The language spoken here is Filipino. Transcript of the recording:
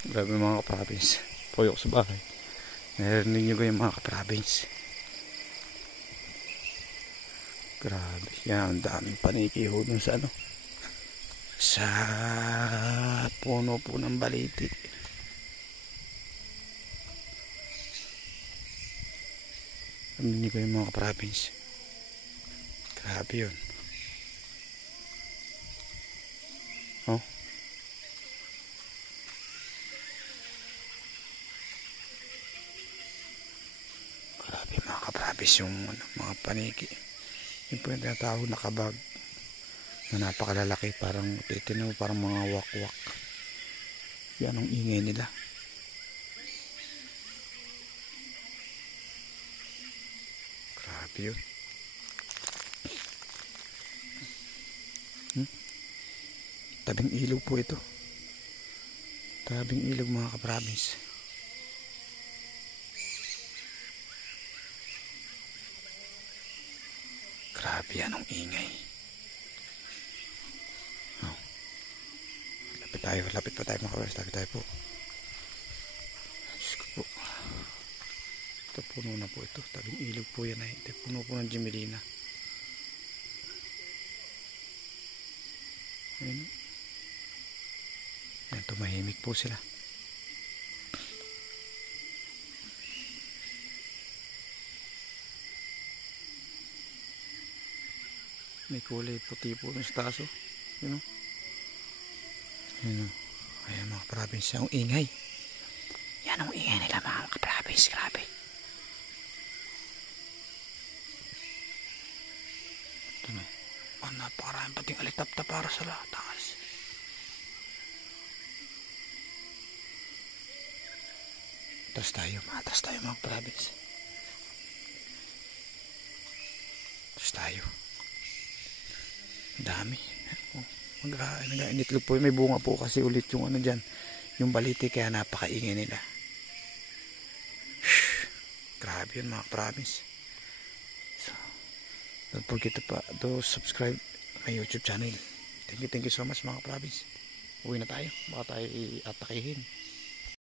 Grabe mga ka-province. Puyok sa bahay. Narinig nyo ko yung mga ka-province. Grabe. Yan, ang daming paniki ho dun sa ano. Sa puno po ng baliti. Narinig ko yung mga ka-province. Grabe yun. Oh. Grabe mga ka-province yung mga paniki. Yun po yung tinatawag na kabag. Na napakalalaki, parang titino, parang mga wakwak. Yan ang ingay nila. Grabe yun. Tabing ilog po ito. Tabing ilog mga ka-province. Grabe yan ang ingay. Oh. Lapit pa tayo mga ka-province. Lapit tayo po. Diyos ko po. Ito puno na po ito. Tabing ilog po yan ay. Ito puno po ng Gemelina. Ayun. Yan, tumahimik po sila. May kulay puti po ng staso. Yun o. Yun o. Ayan mga ka-province. Ang ingay. Yan ang ingay nila mga ka-province. Grabe. Ito na. Ang napakarami pating alitapta para sa latangas. Atras tayo mga ka-province. Atras tayo. Dami. Oh, nag-initlog po. May bunga po kasi ulit yung ano dyan. Yung baliti kaya napakaingay nila. Shhh. Grabe yun mga province. So, don't forget to subscribe my YouTube channel. Thank you so much mga province. Uwi na tayo. Baka tayo atakihin.